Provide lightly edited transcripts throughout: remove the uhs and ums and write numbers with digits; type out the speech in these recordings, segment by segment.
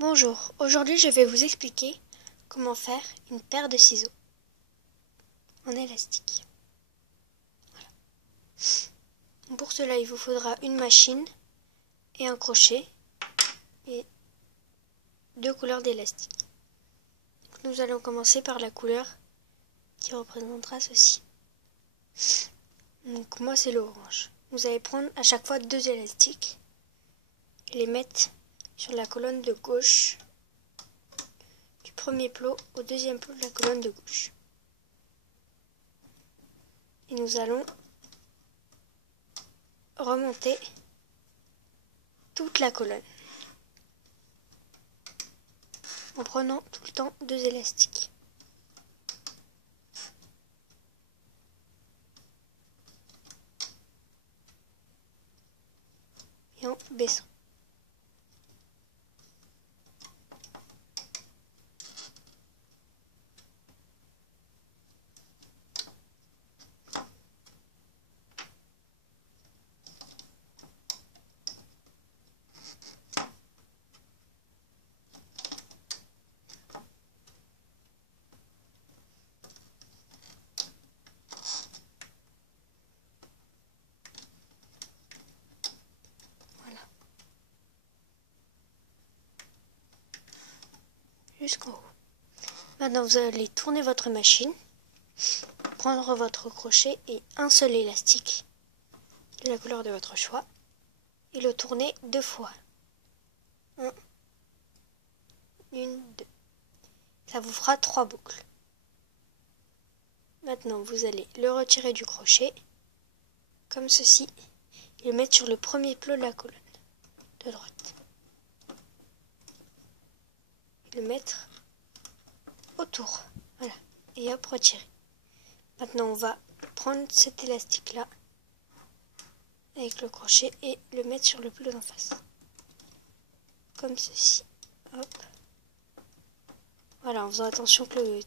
Bonjour, aujourd'hui je vais vous expliquer comment faire une paire de ciseaux en élastique. Voilà. Pour cela, il vous faudra une machine et un crochet et 2 couleurs d'élastique. Nous allons commencer par la couleur qui représentera ceci. Donc moi c'est l'orange. Vous allez prendre à chaque fois 2 élastiques et les mettre sur la colonne de gauche du premier plot au deuxième plot de la colonne de gauche. Et nous allons remonter toute la colonne en prenant tout le temps 2 élastiques. Et en baissant. Voilà. Jusqu'en haut. Maintenant vous allez tourner votre machine, prendre votre crochet et un seul élastique de la couleur de votre choix et le tourner 2 fois. 1, 2. Ça vous fera 3 boucles. Maintenant vous allez le retirer du crochet comme ceci et le mettre sur le premier plot de la colonne de droite. Et le mettre autour. Voilà. Et hop, retirer. Maintenant on va prendre cet élastique là avec le crochet et le mettre sur le plot d'en face. Comme ceci. Hop. Voilà, en faisant attention que le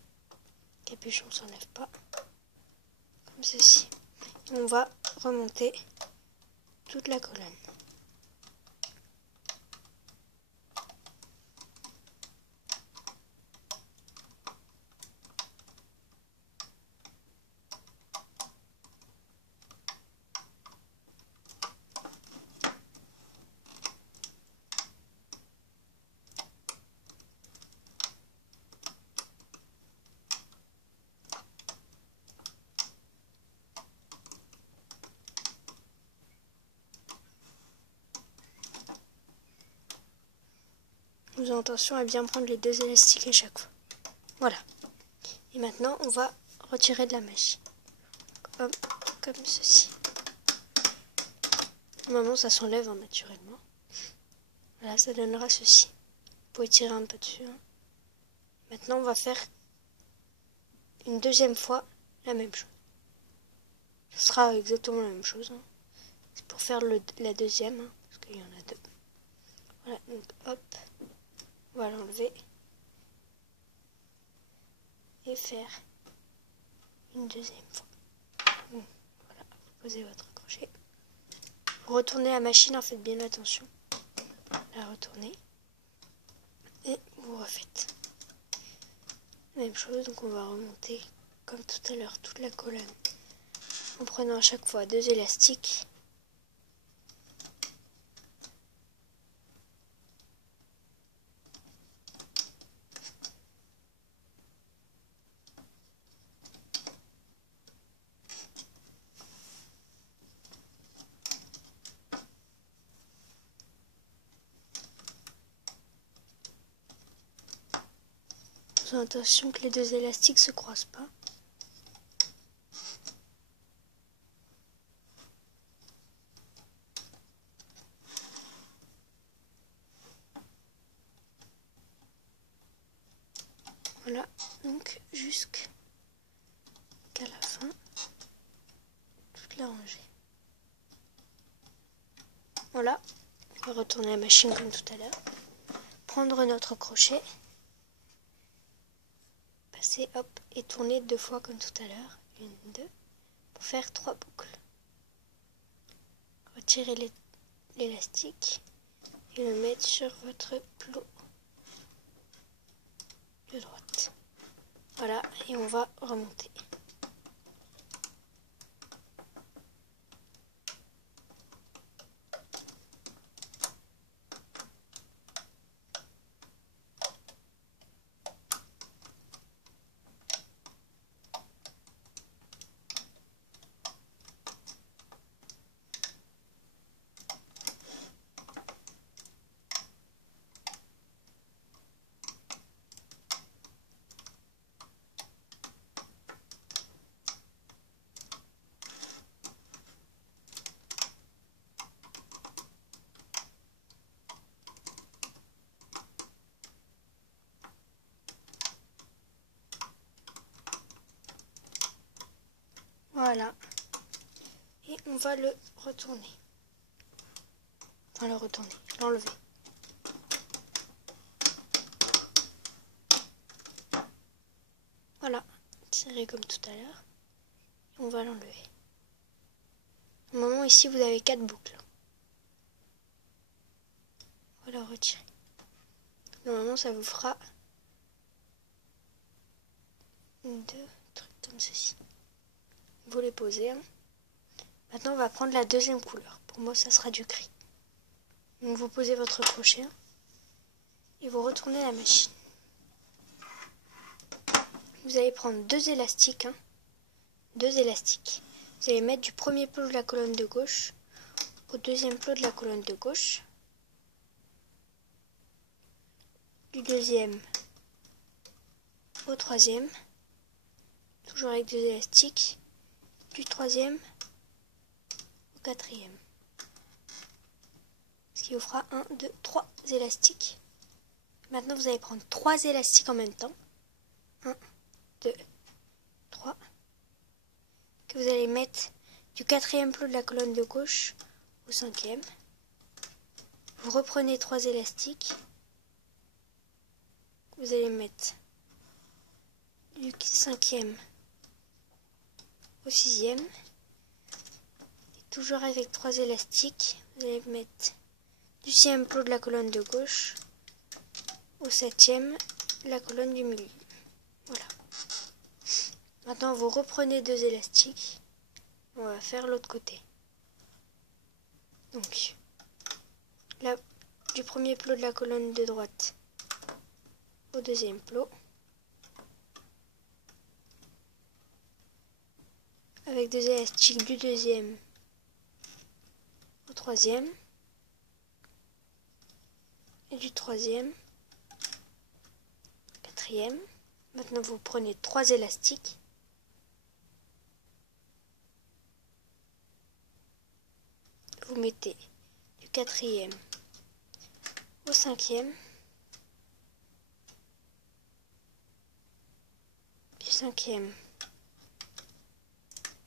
capuchon ne s'enlève pas. Comme ceci. Et on va remonter toute la colonne. Faisons attention à bien prendre les 2 élastiques à chaque fois. Voilà. Et maintenant, on va retirer de la machine. Hop, comme ceci. Normalement, ça s'enlève naturellement. Voilà, ça donnera ceci. Vous pouvez tirer un peu dessus. Maintenant, on va faire une deuxième fois la même chose. Ce sera exactement la même chose. C'est pour faire la deuxième, parce qu'il y en a 2. Voilà, donc hop, on va l'enlever et faire une deuxième fois. Voilà, vous posez votre crochet. Vous retournez la machine, en faites bien attention. La retournez et vous refaites. Même chose, donc on va remonter comme tout à l'heure toute la colonne en prenant à chaque fois 2 élastiques. Faisons attention que les 2 élastiques se croisent pas. Voilà, donc jusqu'à la fin, toute la rangée. Voilà, on va retourner la machine comme tout à l'heure. Prendre notre crochet, passer, hop, et tourner 2 fois comme tout à l'heure. 1, 2, pour faire 3 boucles. Retirez l'élastique et le mettre sur votre plot de droite. Voilà, et on va remonter. Voilà. Et on va le retourner. Enfin le retourner, l'enlever. Voilà, serré comme tout à l'heure. On va l'enlever. Au moment ici, vous avez 4 boucles. On va la retirer. Normalement, ça vous fera 2 trucs comme ceci. Vous les posez. Hein. Maintenant, on va prendre la deuxième couleur. Pour moi, ça sera du gris. Donc, vous posez votre crochet et vous retournez la machine. Vous allez prendre 2 élastiques. 2 élastiques. Vous allez mettre du premier plot de la colonne de gauche au deuxième plot de la colonne de gauche. Du deuxième au troisième. Toujours avec 2 élastiques. Du troisième au quatrième. Ce qui vous fera 1, 2, 3 élastiques. Maintenant, vous allez prendre 3 élastiques en même temps. 1, 2, 3. Que vous allez mettre du quatrième plot de la colonne de gauche au cinquième. Vous reprenez 3 élastiques. Vous allez mettre du cinquième au sixième. Et toujours avec 3 élastiques, vous allez mettre du sixième plot de la colonne de gauche au septième de la colonne du milieu. Voilà. Maintenant, vous reprenez 2 élastiques. On va faire l'autre côté. Donc, là, du premier plot de la colonne de droite au deuxième plot. Avec 2 élastiques du deuxième au troisième. Et du troisième au quatrième. Maintenant, vous prenez 3 élastiques. Vous mettez du quatrième au cinquième. Du cinquième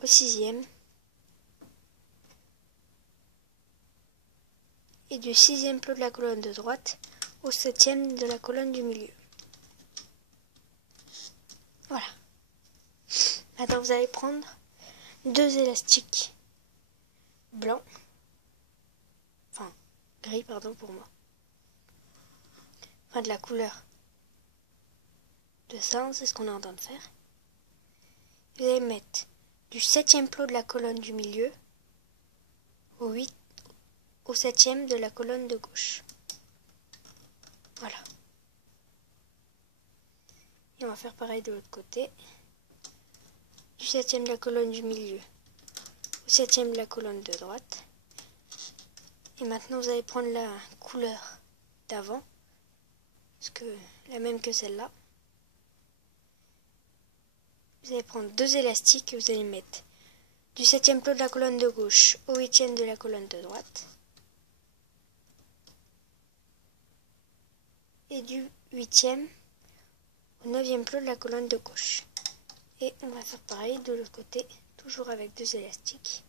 au sixième. Et du sixième plot de la colonne de droite au septième de la colonne du milieu. Voilà. Maintenant, vous allez prendre 2 élastiques blancs. Enfin, gris, pardon, pour moi. Enfin, de la couleur de ça, c'est ce qu'on est en train de faire. Vous allez mettre du septième plot de la colonne du milieu au septième de la colonne de gauche. Voilà. Et on va faire pareil de l'autre côté. Du septième de la colonne du milieu au septième de la colonne de droite. Et maintenant, vous allez prendre la couleur d'avant, la même que celle-là. Vous allez prendre 2 élastiques et vous allez mettre du septième plot de la colonne de gauche au huitième de la colonne de droite. Et du huitième au neuvième plot de la colonne de gauche. Et on va faire pareil de l'autre côté, toujours avec 2 élastiques.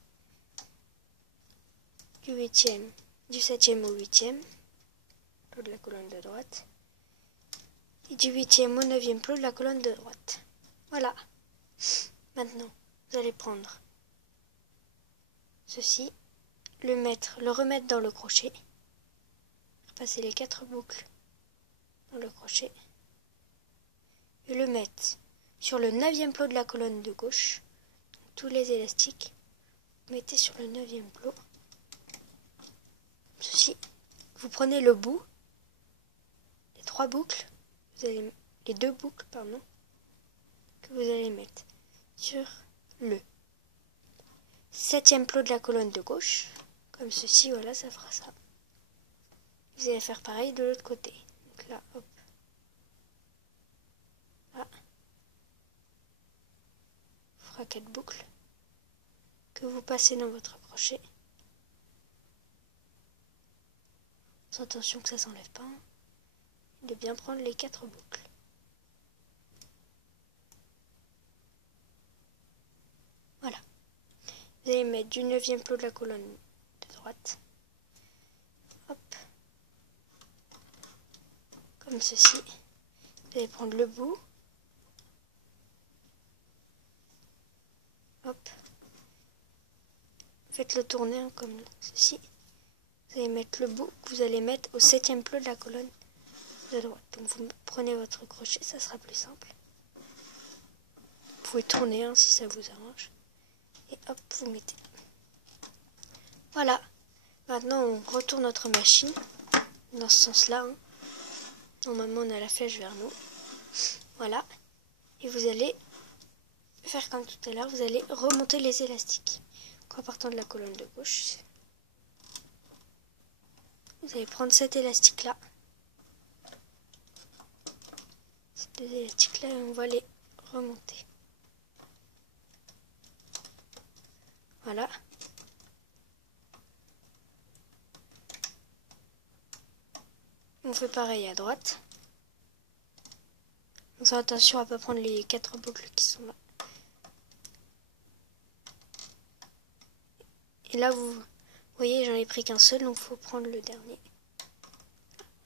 Du septième au huitième plot de la colonne de droite. Et du huitième au neuvième plot de la colonne de droite. Voilà. Maintenant, vous allez prendre ceci, le remettre dans le crochet, passer les 4 boucles dans le crochet. et le mettre sur le 9e plot de la colonne de gauche. Tous les élastiques, vous mettez sur le 9e plot. Ceci, vous prenez le bout, les 3 boucles, les 2 boucles, pardon, que vous allez mettre sur le 7e plot de la colonne de gauche, comme ceci, voilà, ça fera ça. Vous allez faire pareil de l'autre côté. Donc là, hop. Là. On fera 4 boucles que vous passez dans votre crochet. Sans attention que ça s'enlève pas. De bien prendre les 4 boucles. Voilà. Vous allez mettre du 9e plot de la colonne de droite. Hop. Comme ceci. Vous allez prendre le bout. Hop. Faites-le tourner comme ceci. Vous allez mettre le bout que vous allez mettre au 7e plot de la colonne de droite. Donc vous prenez votre crochet, ça sera plus simple. Vous pouvez tourner si ça vous arrange. Et hop, vous mettez. Voilà. Maintenant, on retourne notre machine dans ce sens-là. Normalement, on a la flèche vers nous. Voilà. Et vous allez faire comme tout à l'heure. Vous allez remonter les élastiques. En partant de la colonne de gauche. Vous allez prendre cet élastique-là. Ces 2 élastiques-là, et on va les remonter. Voilà. On fait pareil à droite. Donc attention à ne pas prendre les 4 boucles qui sont là. Et là, vous voyez, j'en ai pris qu'un seul, donc il faut prendre le dernier.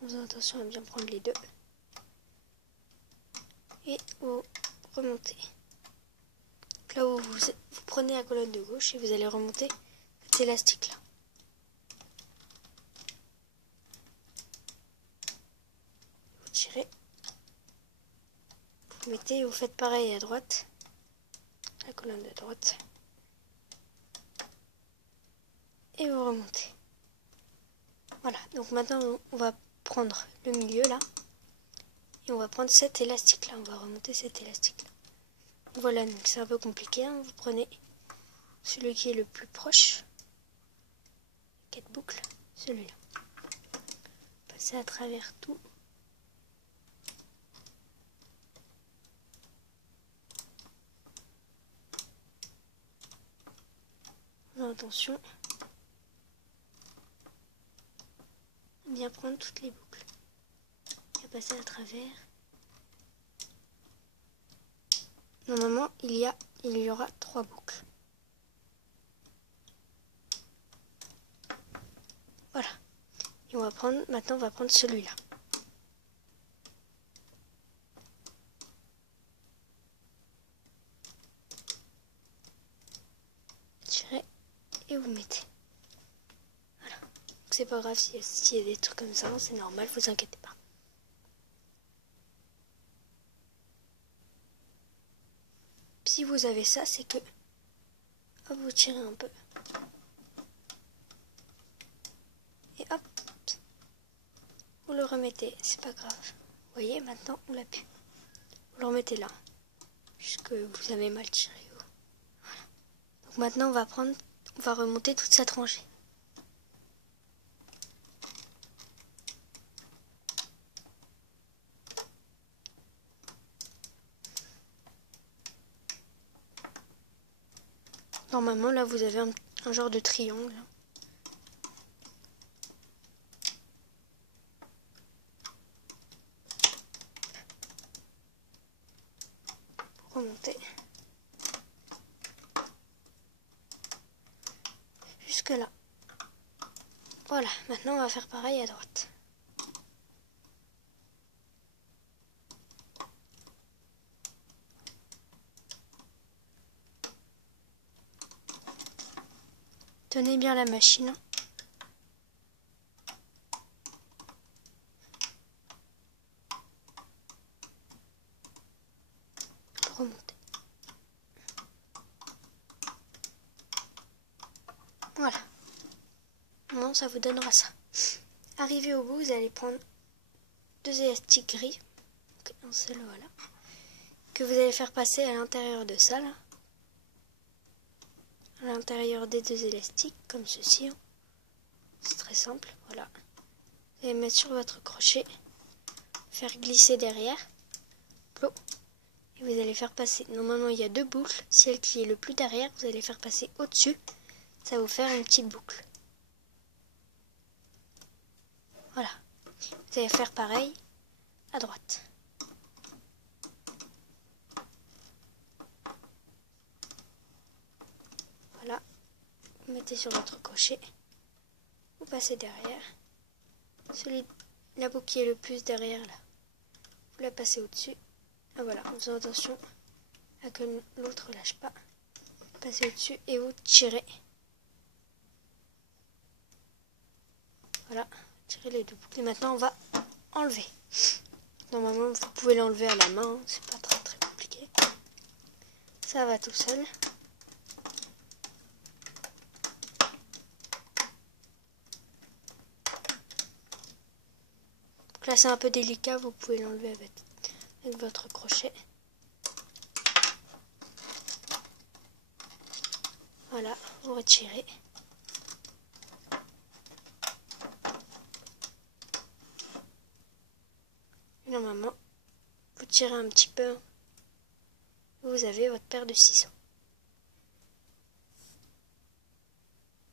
En faisant attention à bien prendre les 2. Et vous remontez. Donc là où vous prenez la colonne de gauche et vous allez remonter cet élastique-là. Vous tirez. Vous mettez et vous faites pareil à droite. La colonne de droite. Et vous remontez. Voilà, donc maintenant on va prendre le milieu là. Et on va prendre cet élastique là. On va remonter cet élastique là. Voilà, donc c'est un peu compliqué. Vous prenez celui qui est le plus proche. 4 boucles, celui-là. Passez à travers tout. Attention. Bien prendre toutes les boucles. Et passer à travers. Normalement, il y aura 3 boucles. Voilà. Et maintenant on va prendre celui-là. Tirez et vous mettez. Voilà. Donc c'est pas grave s'il y a des trucs comme ça, c'est normal, vous inquiétez pas. Si vous avez ça, c'est que hop, vous tirez un peu. Et hop, vous le remettez, c'est pas grave. Vous voyez, maintenant on l'a pu. Vous le remettez là, puisque vous avez mal tiré. Voilà. Donc maintenant on va remonter toute cette rangée. Normalement là vous avez un genre de triangle. Remonter jusque là. Voilà, maintenant on va faire pareil à droite. Tenez bien la machine. remonter. Voilà. Non, ça vous donnera ça. Arrivé au bout, vous allez prendre 2 élastiques gris, un seul, voilà, que vous allez faire passer à l'intérieur de ça, là. À l'intérieur des 2 élastiques, comme ceci. C'est très simple, voilà. Vous allez mettre sur votre crochet, faire glisser derrière, et vous allez faire passer. Normalement, il y a 2 boucles. Celle qui est le plus derrière, vous allez faire passer au-dessus. Ça va vous faire une petite boucle. Voilà. Vous allez faire pareil à droite. Voilà. Vous mettez sur votre crochet. Vous passez derrière. La boucle qui est le plus derrière là, vous la passez au-dessus. Ah voilà, en faisant attention à que l'autre lâche pas. Passez au-dessus et vous tirez. Voilà, tirez les 2 boucles. Et maintenant on va enlever. Normalement vous pouvez l'enlever à la main, c'est pas très compliqué. Ça va tout seul. Donc là c'est un peu délicat, vous pouvez l'enlever avec votre crochet. Voilà, vous retirez. Et normalement, vous tirez un petit peu. Vous avez votre paire de ciseaux.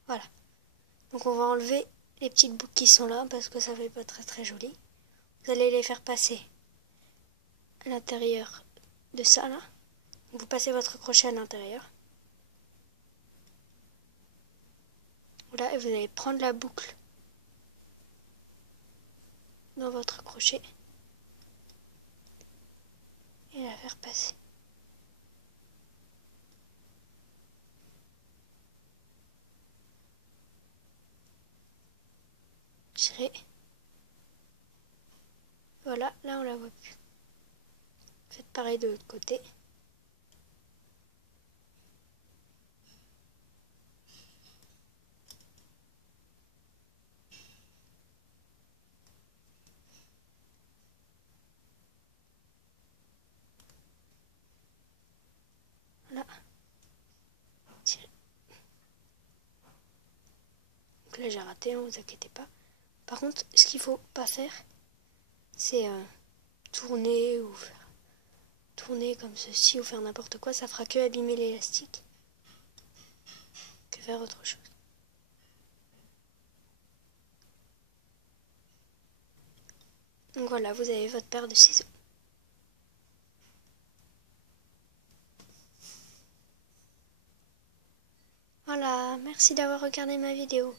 Voilà. Donc on va enlever les petites boucles qui sont là parce que ça fait pas très joli. Vous allez les faire passer à l'intérieur de ça là. Vous passez votre crochet à l'intérieur. Voilà, et vous allez prendre la boucle dans votre crochet et la faire passer. Tirez. Voilà, là on la voit plus. Faites pareil de l'autre côté. Voilà. Tirez. Donc là j'ai raté, ne vous inquiétez pas. Par contre, ce qu'il faut pas faire, c'est tourner ou faire tourner comme ceci ou faire n'importe quoi. Ça fera que abîmer l'élastique que faire autre chose. Donc voilà, vous avez votre paire de ciseaux. Voilà, merci d'avoir regardé ma vidéo.